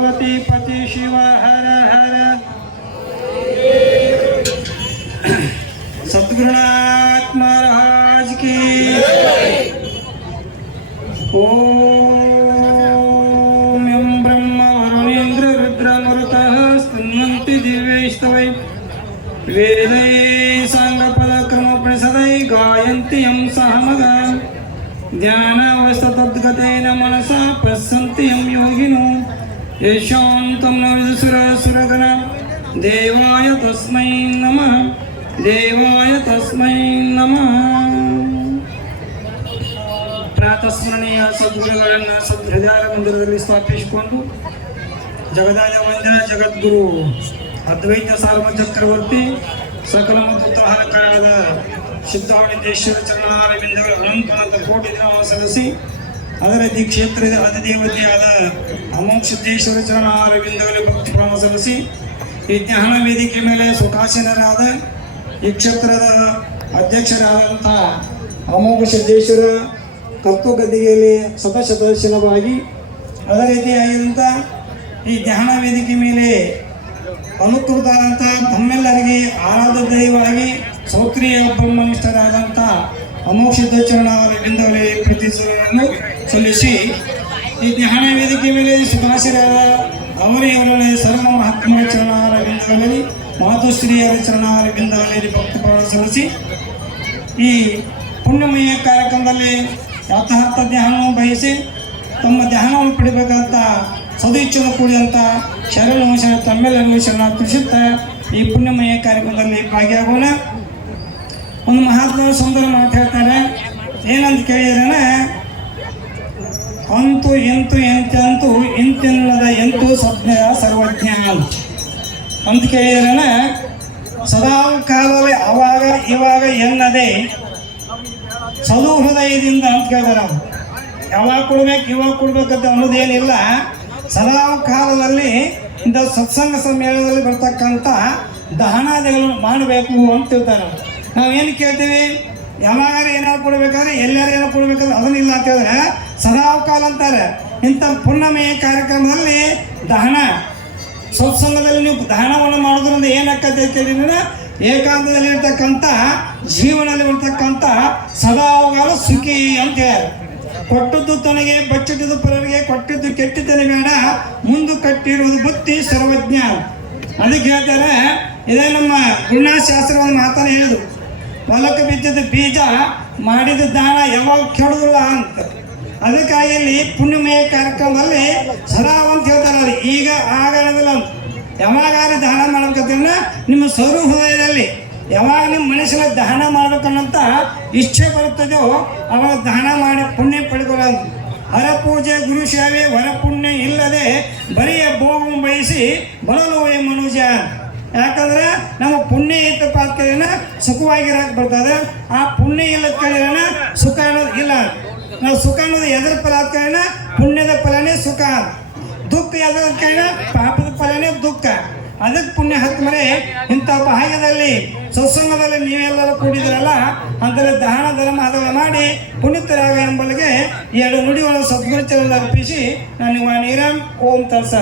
पति शिव हर हर। सद्गुरुनाथ महाराज की। ओम यं ब्रह्म वरुणेन्द्र रुद्रमरुतः स्तुन्वन्ति दिव्यैस्तवै वेदै साङ्गपदक्रमोपनिषदै गायन्ति यं सामगा ध्यानावस्थितद्गतेन मनसा पश्यन्ति यं योगिनो येषां तं न विदुषुरसुरगण देवाय तस्मै नमः देवाय तस्मै नमः। ಪ್ರಾತಸ್ಮರಣೀಯ ಸದ್ಗುರುಗಳನ್ನು ಸದ್ಹೃದಯ ಮಂದಿರದಲ್ಲಿ ಸ್ಥಾಪಿಸಿಕೊಂಡು ಜಗದಾದ ಮಂದಿರ ಜಗದ್ಗುರು ಅದ್ವೈತ ಸಾರ್ವ ಚಕ್ರವರ್ತಿ ಸಕಲ ಮತ್ತು ತಹನ ಕಾರಣದ ಸಿದ್ಧಾವಣಿತೇಶ್ವರ ಚರಣಾರವಿಂದಗಳ ಅನಂತ ಕೋಟಿ ದಿನ ಸಲ್ಲಿಸಿ ಅದರ ಕ್ಷೇತ್ರದ ಅಧಿದೇವತೆಯಾದ ಅಮೋಕ್ಷೇಶ್ವರ ಚರಣಾರವಿಂದಗಳಲ್ಲಿ ಭಕ್ತಿ ಪ್ರಣಾಮ ಸಲ್ಲಿಸಿ ಈ ಜ್ಞಾನ ವೇದಿಕೆ ಮೇಲೆ ಸುಖಾಸೀನರಾದ ಈ ಕ್ಷೇತ್ರದ ಅಧ್ಯಕ್ಷರಾದಂಥ ಅಮೋಘ ಸಿದ್ದೇಶ್ವರ ಕರ್ತು ಗದ್ದಿಗೆಯಲ್ಲಿ ಸದಸ್ಯವಾಗಿ ಅದೇ ರೀತಿಯಾಗಿದ್ದಂಥ ಈ ಜ್ಞಾನ ವೇದಿಕೆ ಮೇಲೆ ಅನುಕೃತರಾದಂಥ ತಮ್ಮೆಲ್ಲರಿಗೆ ಆರಾಧ್ಯ ದೈವವಾಗಿ ಸೌತ್ರಿಯ ಬ್ರಹ್ಮನಿಷ್ಠರಾದಂಥ ಅಮೋಘ ಸಿದ್ದೇಶ್ವರವರಿಂದ ಪ್ರೀತಿಸುವುದನ್ನು ಸಲ್ಲಿಸಿ ಈ ಜ್ಞಾನ ವೇದಿಕೆ ಮೇಲೆ ಸುಖಾಸೀನರಾದ ಅವರೇ ಸರ್ವ ಮಹಾತ್ಮರ ಚರಣಾರವಿಂದಗಳಲ್ಲಿ ಮಾತುಶ್ರೀಯರ ಚರಣಾರವಿಂದಗಳಲ್ಲಿ ಭಕ್ತಿ ಪ್ರಾಣ ಸಲ್ಲಿಸಿ ಈ ಪುಣ್ಯಮಯ ಕಾರ್ಯಕ್ರಮದಲ್ಲಿ ಯಥಾರ್ಥ ಧ್ಯಾನವನ್ನು ಬಯಸಿ ತಮ್ಮ ಧ್ಯಾನವನ್ನು ಪಡಿಬೇಕಂತ ಸದಿಚ್ಛೆಯನ್ನು ಕೂಡಿದಂಥ ಶರಣ ತಮ್ಮೆಲ್ಲರಿಗೂ ಶರಣ ತಿಳಿಸುತ್ತಾ ಈ ಪುಣ್ಯಮಯ ಕಾರ್ಯಕ್ರಮದಲ್ಲಿ ಭಾಗಿಯಾಗೋಣ. ಒಂದು ಮಹಾತ್ಮರು ಸುಂದರ ಮಾತು ಹೇಳ್ತಾರೆ, ಏನಂತ ಕೇಳಿದ್ರೆ, ಅಂತು ಎಂತು ಎಂತಂತೂ ಇಂತಿಲ್ಲದ ಎಂತೂ ಸಜ್ಞ ಸರ್ವಜ್ಞ ಅಂತ ಕೇಳಿದ್ರೆ, ಸದಾ ಕಾಲವೇ ಅವಾಗ ಇವಾಗ ಎನ್ನದೆ ಸದು ಹೃದಯದಿಂದ ಅಂತ ಕೇಳ್ತಾರೆ. ಯಾವಾಗ ಕೊಡ್ಬೇಕು ಇವಾಗ ಕೊಡ್ಬೇಕಂತ ಅನ್ನೋದೇನಿಲ್ಲ. ಸದಾ ಕಾಲದಲ್ಲಿ ಇಂಥ ಸತ್ಸಂಗ ಸಮ್ಮೇಳನದಲ್ಲಿ ಬರ್ತಕ್ಕಂಥ ದಹನಾದಿಗಳನ್ನು ಮಾಡಬೇಕು ಅಂತ ಹೇಳ್ತಾರೆ. ನಾವೇನು ಕೇಳ್ತೀವಿ, ಯಾವಾಗ ಏನಾದ್ರು ಕೊಡ್ಬೇಕಾದ್ರೆ ಎಲ್ಲರೂ ಏನೋ ಕೊಡ್ಬೇಕಾದ್ರೆ ಅದನ್ನಿಲ್ಲ ಅಂತ ಹೇಳಿದ್ರೆ ಸದಾ ಕಾಲ ಅಂತಾರೆ. ಇಂಥ ಪುಣ್ಯಮಯ ಕಾರ್ಯಕ್ರಮದಲ್ಲಿ ದಹನ ಸತ್ಸಂಗದಲ್ಲಿ ನೀವು ದಹನವನ್ನು ಮಾಡೋದ್ರಿಂದ ಏನಾಗ್ತದೆ ಕೇಳಿದ್ರೆ, ಏಕಾಂತದಲ್ಲಿ ಇರ್ತಕ್ಕಂಥ ಜೀವನದಲ್ಲಿ ಇರ್ತಕ್ಕಂಥ ಸದಾಕಾಲ ಸುಖಿ ಅಂತ ಹೇಳಿ. ಕೊಟ್ಟದ್ದು ತನಗೆ ಬಚ್ಚಿಟ್ಟದ್ದು ಪರರಿಗೆ, ಕೊಟ್ಟಿದ್ದು ಕೆಟ್ಟಿದ್ದನೆ ಬೇಡ, ಮುಂದೆ ಕಟ್ಟಿರುವುದು ಬುದ್ಧಿ ಸರ್ವಜ್ಞ. ಅದಕ್ಕೆ ಹೇಳ್ತಾರೆ, ಇದೇ ನಮ್ಮ ಗುರುನಾಥಶಾಸ್ತ್ರ ಮಾತನ್ನು ಹೇಳಿದ್ರು, ಹೊಲಕ್ಕೆ ಬಿದ್ದಿದ್ದ ಬೀಜ ಮಾಡಿದ ದಾನ ಯಾವಾಗ ಕೆಡುದಿಲ್ಲ ಅಂತ. ಅದಕ್ಕಾಗಿ ಇಲ್ಲಿ ಪುಣ್ಯಮಯ ಕಾರ್ಯಕ್ರಮದಲ್ಲಿ ಸದಾ ಅಂತ ಹೇಳ್ತಾರೆ, ಈಗ ಆಗಲ್ಲ ಅಂತ. ಯಾವಾಗಾದ್ರೂ ದಾನ ಮಾಡ್ಬೇಕಂದ್ರೆ ನಿಮ್ಮ ಸರ್ವ ಹೃದಯದಲ್ಲಿ ಯಾವಾಗ ನಿಮ್ಮ ಮನಸ್ಸಲ್ಲಿ ದಾನ ಮಾಡ್ಬೇಕನ್ನಂತ ಇಚ್ಛೆ ಬರುತ್ತದೋ ಅವಾಗ ದಾನ ಮಾಡಿ ಪುಣ್ಯ ಪಡ್ಕೊಳ್ಳೋದು. ಹರ ಪೂಜೆ ಗುರು ಸೇವೆ ವರ ಪುಣ್ಯ ಇಲ್ಲದೆ ಬರೀ ಭೋಗ ಬಯಸಿ ಬಳಲುವೆ ಮನುಜ. ಯಾಕಂದ್ರೆ ನಮ್ಮ ಪುಣ್ಯ ಇತ್ತಪ್ಪ ಅಂತ ಕೇಳಿನ ಸುಖವಾಗಿರಕ್ಕೆ ಬರ್ತದೆ. ಆ ಪುಣ್ಯ ಇಲ್ಲದ ಕೇಳಿನ ಸುಖ ಅನ್ನೋದು ಇಲ್ಲ. ನಾವು ಸುಖ ಅನ್ನೋದು ಎದರ ಫಲ ಅಂತ ಕೇಳಿನ ಪುಣ್ಯದ ಫಲನೇ ಸುಖ, ದುಃಖ ಎದರ ಕೇಳಿನ ಪಾಪದ ಫಲನೇ ದುಃಖ. ಅದಕ್ಕೆ ಪುಣ್ಯ ಹತ್ತು ಮರೆ ಇಂಥ ಭಾಗ್ಯದಲ್ಲಿ ಸತ್ಸಂಗದಲ್ಲಿ ನೀವೆಲ್ಲರೂ ಕೂಡಿದ್ರಲ್ಲ, ಅಂದರೆ ದಾನ ಧರ್ಮ ಅದೆಲ್ಲ ಮಾಡಿ ಪುಣ್ಯತರಾಗ ಎಂಬಲ್ಲಿಗೆ ಎರಡು ನುಡಿಗಳನ್ನು ಸದ್ಗುರು ಚರಣ ಅರ್ಪಿಸಿ ನಾನು ನೀರಾಮ್ ಓಂ ತರ್ಸ.